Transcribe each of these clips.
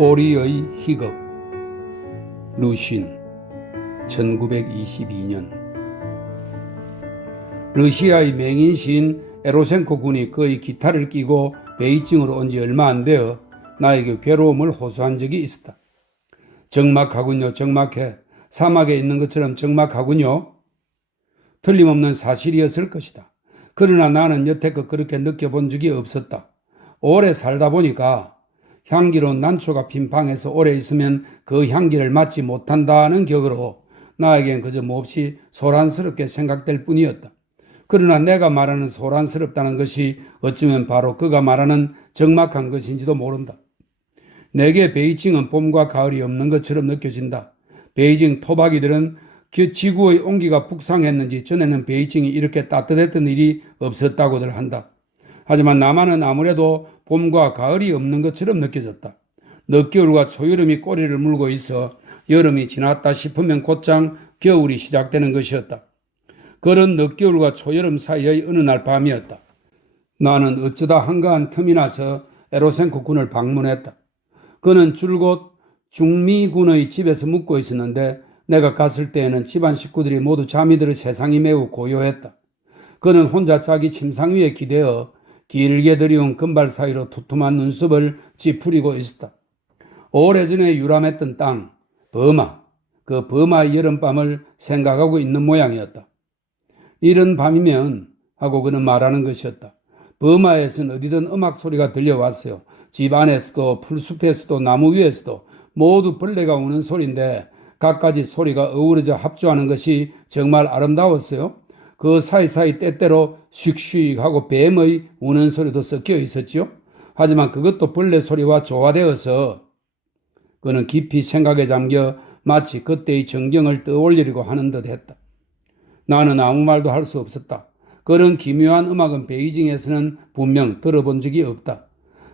오리의 희극 루신 1922년 러시아의 맹인 시인 에로센코 군이 그의 기타를 끼고 베이징으로 온 지 얼마 안 되어 나에게 괴로움을 호소한 적이 있었다. 적막하군요, 적막해. 사막에 있는 것처럼 적막하군요. 틀림없는 사실이었을 것이다. 그러나 나는 여태껏 그렇게 느껴본 적이 없었다. 오래 살다 보니까 향기로운 난초가 핀 방에서 오래 있으면 그 향기를 맡지 못한다는 격으로 나에겐 그저 몹시 소란스럽게 생각될 뿐이었다. 그러나 내가 말하는 소란스럽다는 것이 어쩌면 바로 그가 말하는 적막한 것인지도 모른다. 내게 베이징은 봄과 가을이 없는 것처럼 느껴진다. 베이징 토박이들은 그 지구의 온기가 북상했는지 전에는 베이징이 이렇게 따뜻했던 일이 없었다고들 한다. 하지만 남한은 아무래도 봄과 가을이 없는 것처럼 느껴졌다. 늦겨울과 초여름이 꼬리를 물고 있어 여름이 지났다 싶으면 곧장 겨울이 시작되는 것이었다. 그런 늦겨울과 초여름 사이의 어느 날 밤이었다. 나는 어쩌다 한가한 틈이 나서 에로센코 군을 방문했다. 그는 줄곧 중미군의 집에서 묵고 있었는데 내가 갔을 때에는 집안 식구들이 모두 잠이 들어 세상이 매우 고요했다. 그는 혼자 자기 침상 위에 기대어 길게 들이운 금발 사이로 두툼한 눈썹을 찌푸리고 있었다. 오래전에 유람했던 땅, 버마, 그 버마의 여름밤을 생각하고 있는 모양이었다. 이런 밤이면 하고 그는 말하는 것이었다. 버마에선 어디든 음악 소리가 들려왔어요. 집 안에서도 풀숲에서도 나무 위에서도 모두 벌레가 우는 소리인데 갖가지 소리가 어우러져 합주하는 것이 정말 아름다웠어요. 그 사이사이 때때로 슉슉 하고 뱀의 우는 소리도 섞여 있었지요. 하지만 그것도 벌레 소리와 조화되어서 그는 깊이 생각에 잠겨 마치 그때의 정경을 떠올리려고 하는 듯 했다. 나는 아무 말도 할 수 없었다. 그런 기묘한 음악은 베이징에서는 분명 들어본 적이 없다.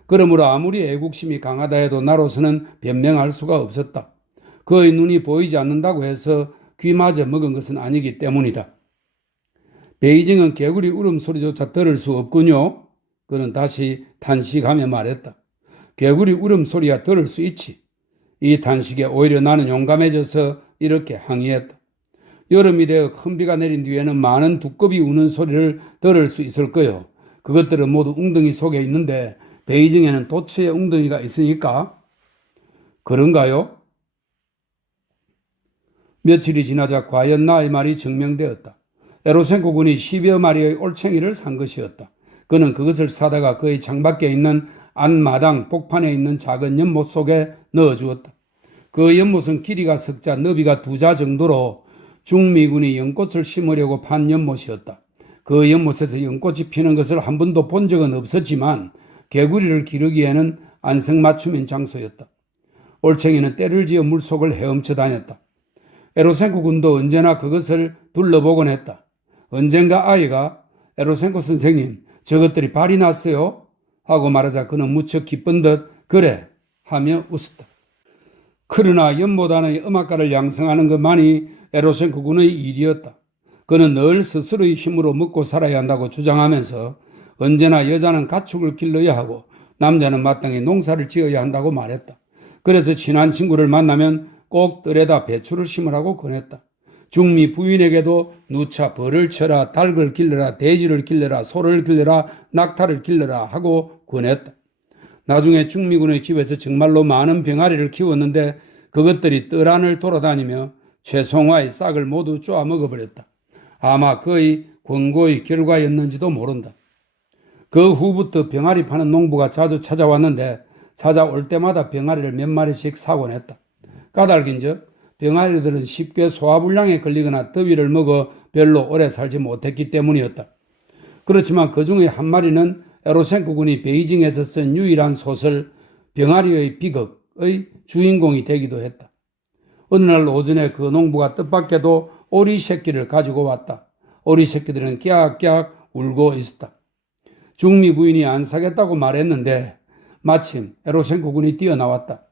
그러므로 아무리 애국심이 강하다 해도 나로서는 변명할 수가 없었다. 그의 눈이 보이지 않는다고 해서 귀마저 먹은 것은 아니기 때문이다. 베이징은 개구리 울음소리조차 들을 수 없군요. 그는 다시 탄식하며 말했다. 개구리 울음소리야 들을 수 있지. 이 단식에 오히려 나는 용감해져서 이렇게 항의했다. 여름이 되어 큰 비가 내린 뒤에는 많은 두꺼비 우는 소리를 들을 수 있을 거요. 그것들은 모두 웅덩이 속에 있는데 베이징에는 도처에 웅덩이가 있으니까 그런가요? 며칠이 지나자 과연 나의 말이 증명되었다. 에로센코 군이 10여 마리의 올챙이를 산 것이었다. 그는 그것을 사다가 그의 창밖에 있는 안마당 복판에 있는 작은 연못 속에 넣어 주었다. 그 연못은 길이가 석자, 너비가 두자 정도로 중미군이 연꽃을 심으려고 판 연못이었다. 그 연못에서 연꽃이 피는 것을 한 번도 본 적은 없었지만 개구리를 기르기에는 안성맞춤인 장소였다. 올챙이는 때를 지어 물속을 헤엄쳐 다녔다. 에로센코 군도 언제나 그것을 둘러보곤 했다. 언젠가 아이가 에로센코 선생님 저것들이 발이 났어요? 하고 말하자 그는 무척 기쁜 듯 그래 하며 웃었다. 그러나 연못 안의 음악가를 양성하는 것만이 에로센코 군의 일이었다. 그는 늘 스스로의 힘으로 먹고 살아야 한다고 주장하면서 언제나 여자는 가축을 길러야 하고 남자는 마땅히 농사를 지어야 한다고 말했다. 그래서 친한 친구를 만나면 꼭 뜰에다 배추를 심으라고 권했다. 중미 부인에게도 누차 벌을 쳐라, 닭을 길러라, 돼지를 길러라, 소를 길러라, 낙타를 길러라 하고 권했다. 나중에 중미군의 집에서 정말로 많은 병아리를 키웠는데 그것들이 뜰 안을 돌아다니며 최송화의 싹을 모두 쪼아 먹어버렸다. 아마 그의 권고의 결과였는지도 모른다. 그 후부터 병아리 파는 농부가 자주 찾아왔는데 찾아올 때마다 병아리를 몇 마리씩 사곤 했다. 까닭인즉 병아리들은 쉽게 소화불량에 걸리거나 더위를 먹어 별로 오래 살지 못했기 때문이었다. 그렇지만 그 중에 한 마리는 에로센코 군이 베이징에서 쓴 유일한 소설 병아리의 비극의 주인공이 되기도 했다. 어느 날 오전에 그 농부가 뜻밖에도 오리 새끼를 가지고 왔다. 오리 새끼들은 깨악깨악 울고 있었다. 중미 부인이 안 사겠다고 말했는데 마침 에로센코 군이 뛰어나왔다.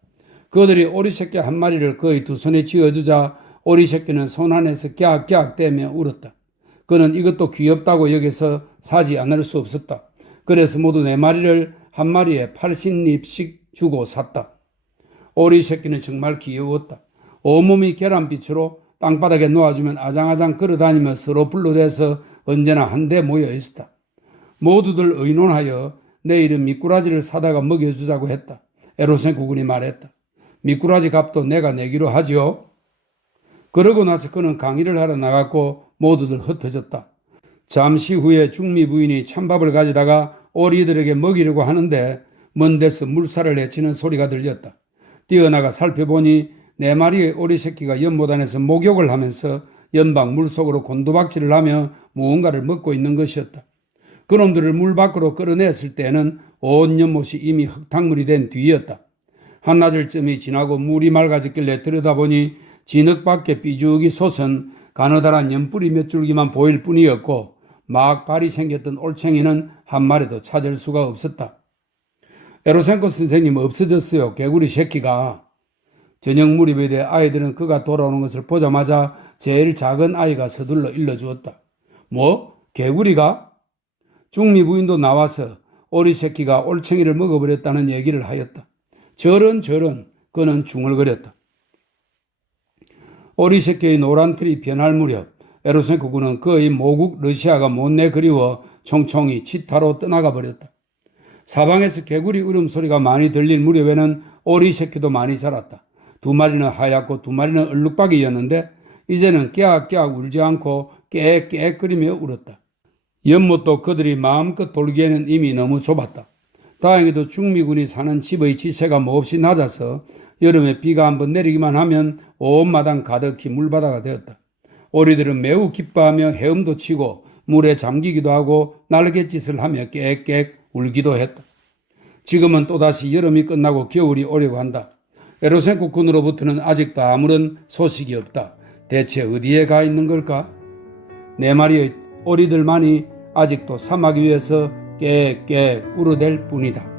그들이 오리 새끼 한 마리를 그의 두 손에 쥐어주자 오리 새끼는 손 안에서 깨악깨악 대며 울었다. 그는 이것도 귀엽다고 여기서 사지 않을 수 없었다. 그래서 모두 네 마리를 한 마리에 80립씩 주고 샀다. 오리 새끼는 정말 귀여웠다. 온몸이 계란빛으로 땅바닥에 놓아주면 아장아장 걸어다니며 서로 불러대서 언제나 한데 모여 있었다. 모두들 의논하여 내일은 미꾸라지를 사다가 먹여주자고 했다. 에로센 국군이 말했다. 미꾸라지 값도 내가 내기로 하지요. 그러고 나서 그는 강의를 하러 나갔고 모두들 흩어졌다. 잠시 후에 중미 부인이 찬밥을 가져다가 오리들에게 먹이려고 하는데 먼 데서 물살을 내치는 소리가 들렸다. 뛰어나가 살펴보니 네 마리의 오리 새끼가 연못안에서 목욕을 하면서 연방 물속으로 곤두박질을 하며 무언가를 먹고 있는 것이었다. 그놈들을 물 밖으로 끌어냈을 때는 온 연못이 이미 흙탕물이 된 뒤였다. 한나절쯤이 지나고 물이 맑아졌길래 들여다보니 진흙밖에 삐죽이 솟은 가느다란 연뿌리 몇 줄기만 보일 뿐이었고 막 발이 생겼던 올챙이는 한 마리도 찾을 수가 없었다. 에로센코 선생님 없어졌어요. 개구리 새끼가. 저녁 무렵에 대해 아이들은 그가 돌아오는 것을 보자마자 제일 작은 아이가 서둘러 일러주었다. 뭐? 개구리가? 중미 부인도 나와서 오리 새끼가 올챙이를 먹어버렸다는 얘기를 하였다. 저런 저런 그는 중얼거렸다. 오리 새끼의 노란 틀이 변할 무렵 에로센 국군은 그의 모국 러시아가 못내 그리워 총총히 치타로 떠나가 버렸다. 사방에서 개구리 울음소리가 많이 들릴 무렵에는 오리 새끼도 많이 자랐다. 두 마리는 하얗고 두 마리는 얼룩박이였는데 이제는 깨악깨악 울지 않고 깨깨거리며 울었다. 연못도 그들이 마음껏 돌기에는 이미 너무 좁았다. 다행히도 중미군이 사는 집의 지세가 몹시 낮아서 여름에 비가 한번 내리기만 하면 온 마당 가득히 물바다가 되었다. 오리들은 매우 기뻐하며 헤엄도 치고 물에 잠기기도 하고 날갯짓을 하며 깨깨 울기도 했다. 지금은 또다시 여름이 끝나고 겨울이 오려고 한다. 에로센 국군으로부터는 아직도 아무런 소식이 없다. 대체 어디에 가 있는 걸까? 네 마리의 오리들만이 아직도 사막 위에서 깨깨 울어댈 뿐이다.